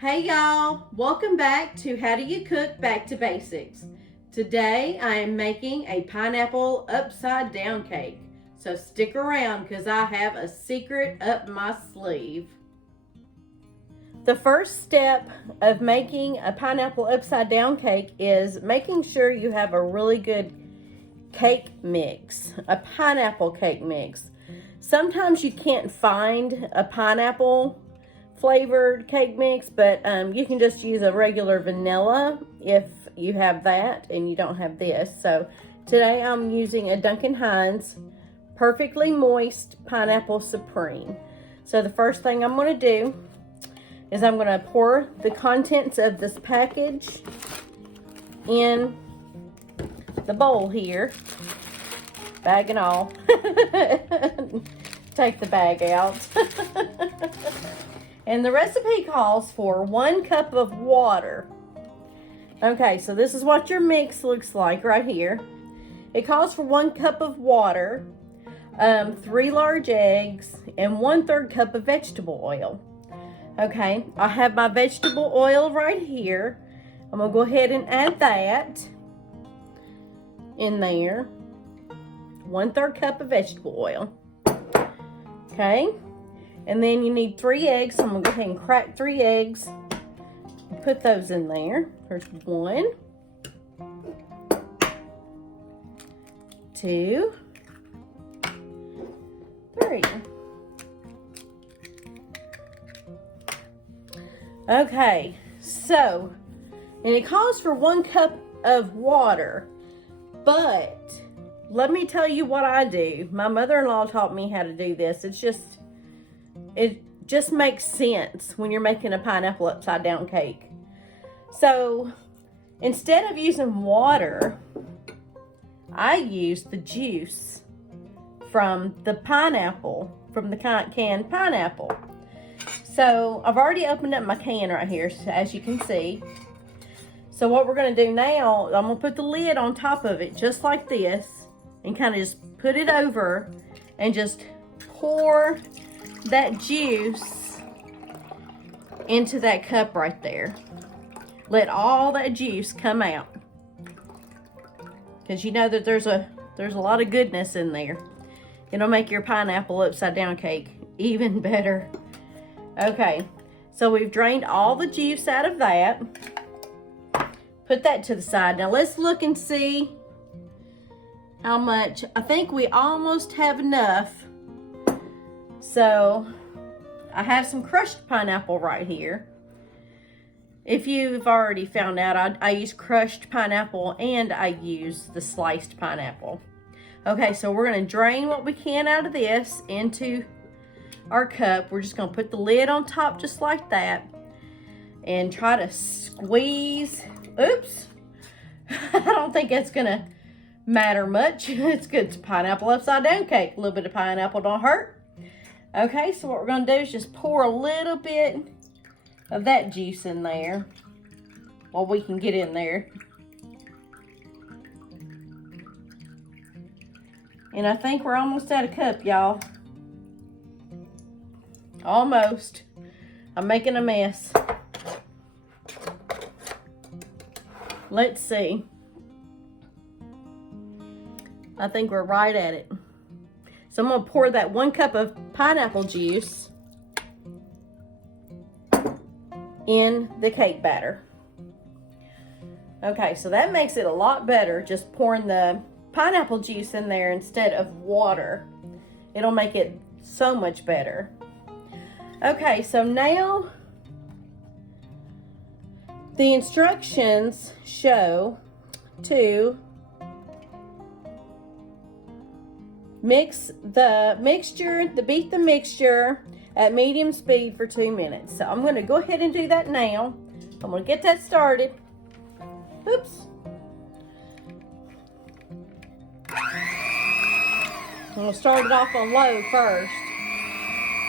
Hey y'all, welcome back to How Do You Cook Back to Basics. Today I am making a pineapple upside down cake. So stick around because I have a secret up my sleeve. The first step of making a pineapple upside down cake is making sure you have a really good cake mix, a pineapple cake mix. Sometimes you can't find a pineapple flavored cake mix, but you can just use a regular vanilla if you have that and you don't have this. So today I'm using a Duncan Hines perfectly moist pineapple supreme. So the first thing I'm going to do is I'm going to pour the contents of this package in the bowl here, bag and all. Take the bag out. And the recipe calls for 1 cup of water. Okay, so this is what your mix looks like right here. It calls for 1 cup of water, 3 large eggs, and 1/3 cup of vegetable oil. Okay, I have my vegetable oil right here. I'm gonna go ahead and add that in there. 1/3 cup of vegetable oil. Okay. And then you need 3 eggs. So I'm going to go ahead and crack 3 eggs. Put those in there. There's 1, 2, 3. Okay, so, and it calls for 1 cup of water, but let me tell you what I do. My mother-in-law taught me how to do this. It just makes sense when you're making a pineapple upside down cake. So instead of using water, I use the juice from the pineapple, from the canned pineapple. So I've already opened up my can right here, as you can see. So what we're going to do now, I'm going to put the lid on top of it just like this and kind of just put it over and just pour that juice into that cup right there. Let all that juice come out, because you know that there's a lot of goodness in there. It'll make your pineapple upside down cake even better. Okay, so we've drained all the juice out of that. Put that to the side. Now let's look and see how much. I think we almost have enough. So I have some crushed pineapple right here. If you've already found out, I use crushed pineapple and I use the sliced pineapple. Okay, so we're going to drain what we can out of this into our cup. We're just going to put the lid on top just like that and try to squeeze. Oops. I don't think it's going to matter much. It's good. It's pineapple upside down cake. A little bit of pineapple don't hurt. Okay, so what we're going to do is just pour a little bit of that juice in there while we can get in there. And I think we're almost out of cup, y'all. Almost. I'm making a mess. Let's see. I think we're right at it. So I'm going to pour that 1 cup of pineapple juice in the cake batter. Okay, so that makes it a lot better, just pouring the pineapple juice in there instead of water. It'll make it so much better. Okay, so now the instructions show to beat the mixture at medium speed for 2 minutes. So I'm going to go ahead and do that now. I'm going to get that started. Oops. I'm going to start it off on low first,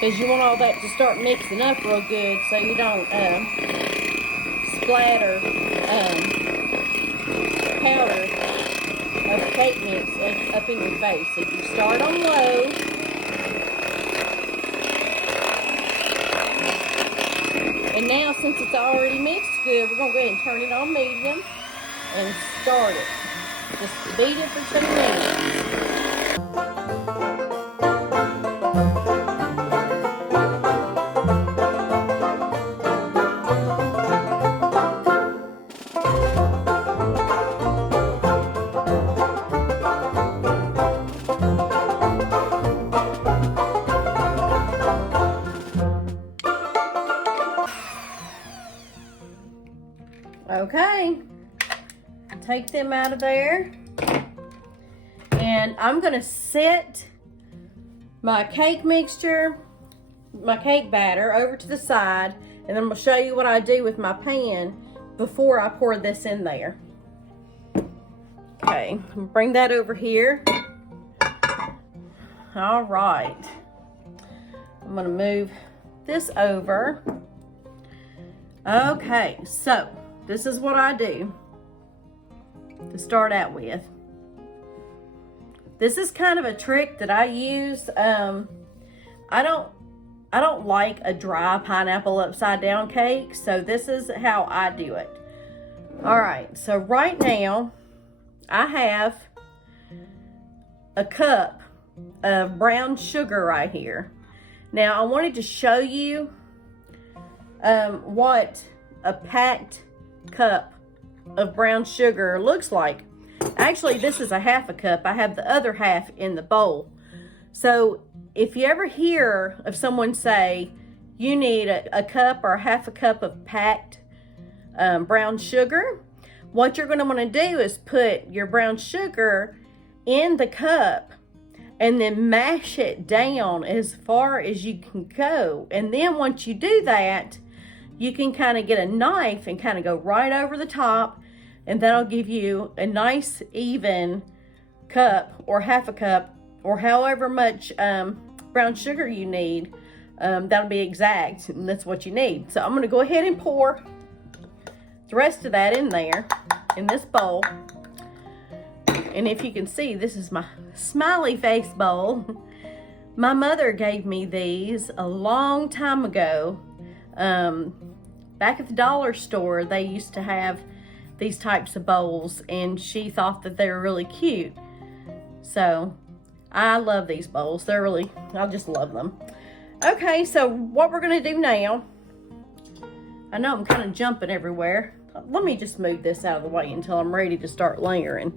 because you want all that to start mixing up real good so you don't splatter powder of cake mix up in your face. If you start on low, and And now, since it's already mixed good, we're going to go ahead and turn it on medium and start it. Just beat it for 2 minutes. Okay, take them out of there, and I'm gonna set my cake mixture, my cake batter over to the side, and then I'm gonna show you what I do with my pan before I pour this in there. Okay, bring that over here. All right, I'm gonna move this over. Okay, so this is what I do to start out with. This is kind of a trick that I use. I don't like a dry pineapple upside down cake, so this is how I do it. All right, so right now I have a cup of brown sugar right here. Now I wanted to show you what a packed cup of brown sugar looks like. Actually, this is a half a cup. I have the other half in the bowl. So if you ever hear of someone say you need a cup or half a cup of packed brown sugar, what you're going to want to do is put your brown sugar in the cup and then mash it down as far as you can go. And then once you do that, you can kind of get a knife and kind of go right over the top, and that'll give you a nice even cup or half a cup or however much brown sugar you need. That'll be exact, and that's what you need. So I'm going to go ahead and pour the rest of that in there in this bowl. And if you can see, this is my smiley face bowl. My mother gave me these a long time ago. Back at the dollar store, they used to have these types of bowls, and she thought that they were really cute. So I love these bowls. I just love them. Okay, so what we're gonna do now, I know I'm kind of jumping everywhere. Let me just move this out of the way until I'm ready to start layering.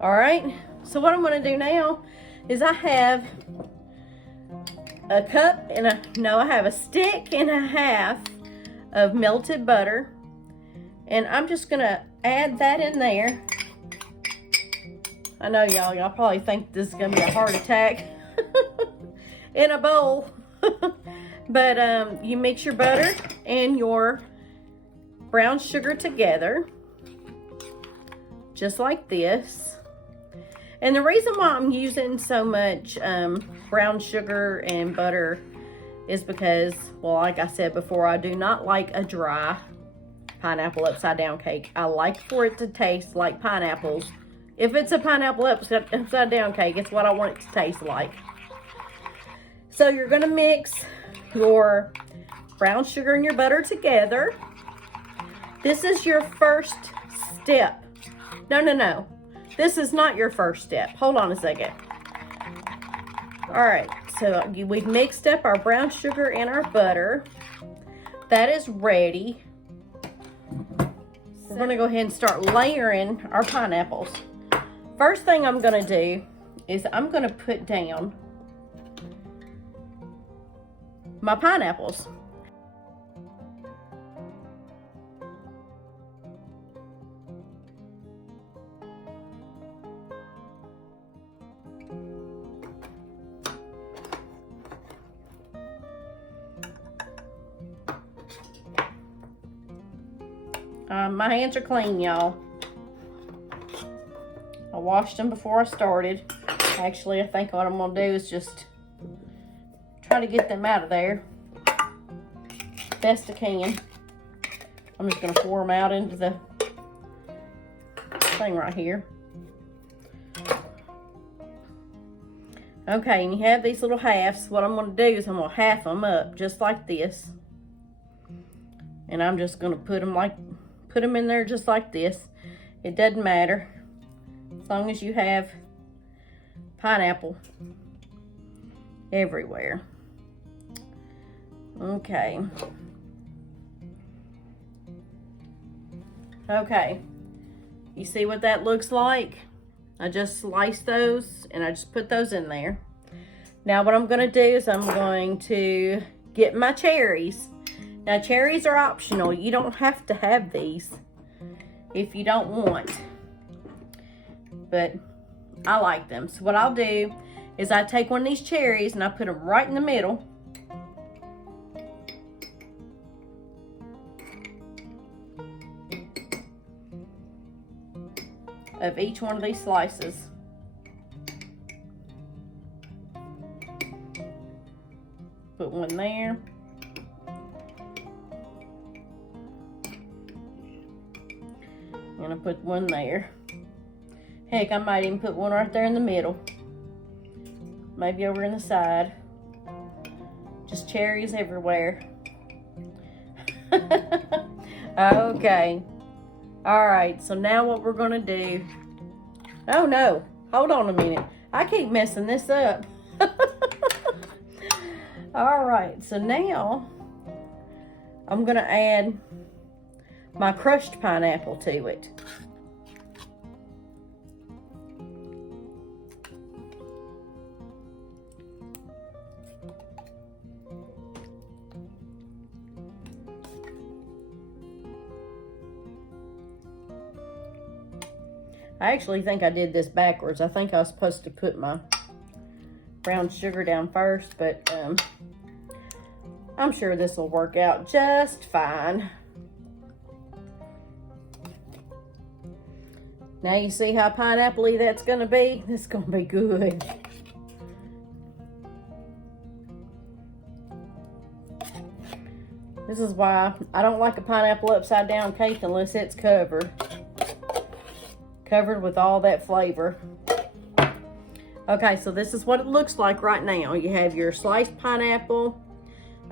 All right, so what I'm gonna do now is I have a cup and I have a stick and a half of melted butter, and I'm just gonna add that in there. I know y'all probably think this is gonna be a heart attack in a bowl. But you mix your butter and your brown sugar together just like this. And the reason why I'm using so much brown sugar and butter is because, well, like I said before, I do not like a dry pineapple upside down cake. I like for it to taste like pineapples. If it's a pineapple upside down cake, it's what I want it to taste like. So you're gonna mix your brown sugar and your butter together. This is your first step. No. This is not your first step. Hold on a second. All right, so we've mixed up our brown sugar and our butter. That is ready. We're gonna go ahead and start layering our pineapples. First thing I'm gonna do is I'm gonna put down my pineapples. My hands are clean, y'all. I washed them before I started. Actually, I think what I'm gonna do is just try to get them out of there best I can. I'm just gonna pour them out into the thing right here. Okay, and you have these little halves. What I'm gonna do is I'm gonna half them up just like this. And I'm just gonna put them in there just like this. It doesn't matter, as long as you have pineapple everywhere. Okay. Okay. You see what that looks like? I just sliced those and I just put those in there. Now what I'm going to do is I'm going to get my cherries. Now cherries are optional. You don't have to have these if you don't want. But I like them. So what I'll do is I take one of these cherries and I put them right in the middle. Of each one of these slices. Put one there. And I put one there. Heck, I might even put one right there in the middle. Maybe over in the side. Just cherries everywhere. Okay. Alright, so now what we're going to do... Oh no, hold on a minute. I keep messing this up. Alright, so now I'm going to add my crushed pineapple to it. I actually think I did this backwards. I think I was supposed to put my brown sugar down first, but I'm sure this will work out just fine. Now you see how pineapple-y that's going to be? It's going to be good. This is why I don't like a pineapple upside down cake unless it's covered with all that flavor. Okay, so this is what it looks like right now. You have your sliced pineapple,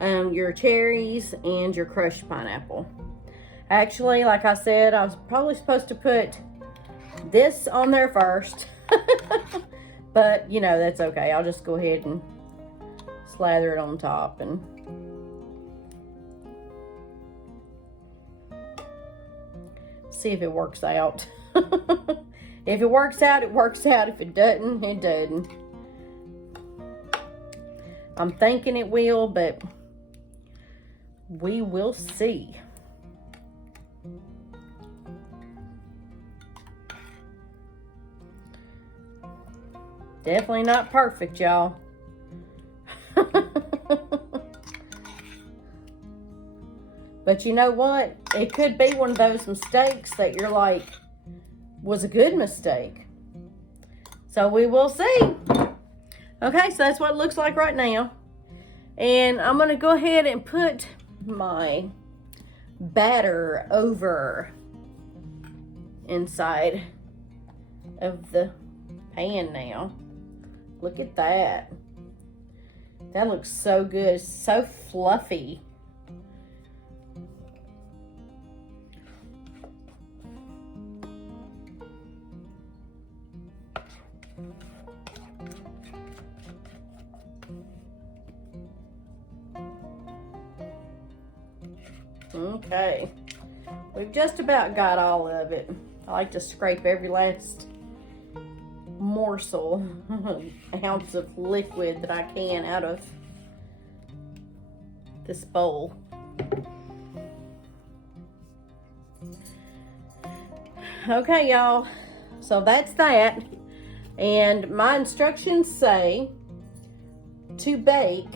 your cherries, and your crushed pineapple. Actually, like I said, I was probably supposed to put this on there first. But, you know, that's okay. I'll just go ahead and slather it on top and see if it works out. If it works out, it works out. If it doesn't, it doesn't. I'm thinking it will, but we will see. Definitely not perfect, y'all. But you know what? It could be one of those mistakes that you're like, was a good mistake. So we will see. Okay, so that's what it looks like right now. And I'm going to go ahead and put my batter over inside of the pan now. Look at that. That looks so good. It's so fluffy. Okay, we've just about got all of it. I like to scrape every last morsel, ounce of liquid that I can out of this bowl. Okay, y'all, so that's that. And my instructions say to bake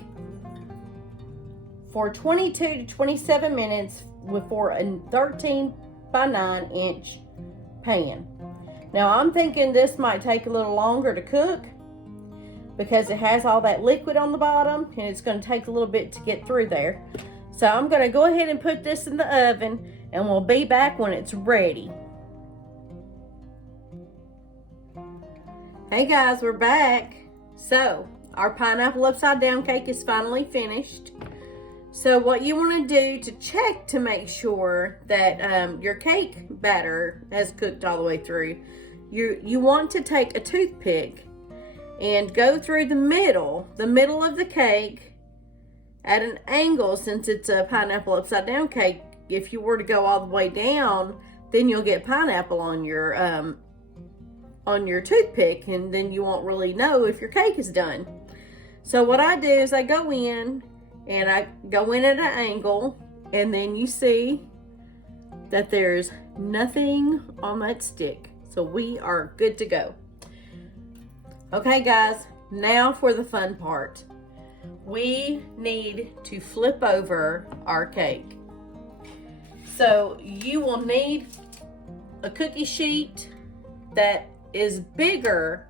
for 22 to 27 minutes for a 13 by 9 inch pan. Now I'm thinking this might take a little longer to cook because it has all that liquid on the bottom and it's going to take a little bit to get through there. So I'm going to go ahead and put this in the oven and we'll be back when it's ready. Hey guys, we're back. So our pineapple upside down cake is finally finished. So what you want to do to check to make sure that your cake batter has cooked all the way through, you want to take a toothpick and go through the middle of the cake at an angle. Since it's a pineapple upside down cake, if you were to go all the way down, then you'll get pineapple on your toothpick, and then you won't really know if your cake is done. So what I do is I go in and I go in at an angle, and then you see that there's nothing on that stick. So we are good to go. Okay guys, now for the fun part. We need to flip over our cake. So you will need a cookie sheet that is bigger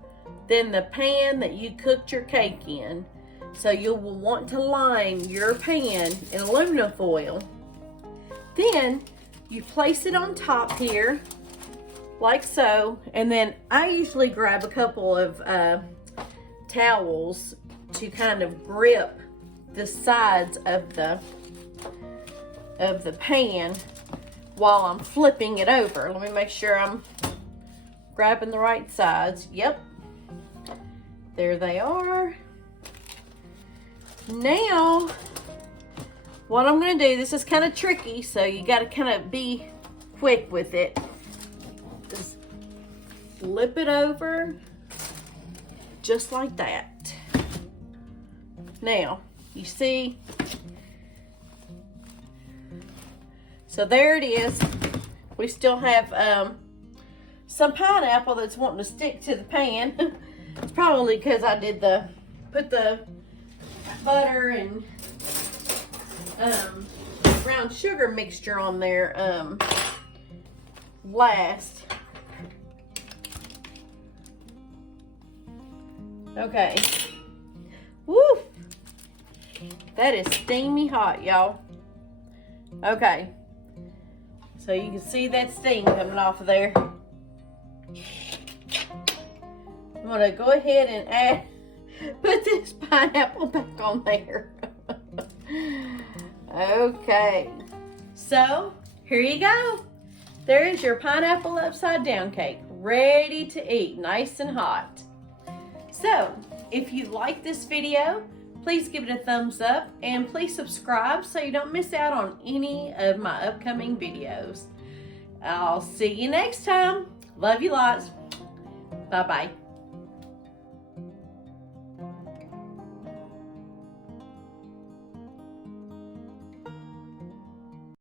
than the pan that you cooked your cake in. So you will want to line your pan in aluminum foil. Then you place it on top here, like so. And then I usually grab a couple of towels to kind of grip the sides of the pan while I'm flipping it over. Let me make sure I'm grabbing the right sides. Yep, there they are. Now what I'm going to do, this is kind of tricky, so you got to kind of be quick with it. Just flip it over just like that. Now you see, so there it is. We still have some pineapple that's wanting to stick to the pan. It's probably because I did put the butter and brown sugar mixture on there last. Okay. Woo! That is steamy hot, y'all. Okay. So you can see that steam coming off of there. I'm gonna go ahead and put this pineapple back on there. Okay. So, here you go. There is your pineapple upside down cake, ready to eat, nice and hot. So, if you like this video, please give it a thumbs up and please subscribe so you don't miss out on any of my upcoming videos. I'll see you next time. Love you lots. Bye-bye.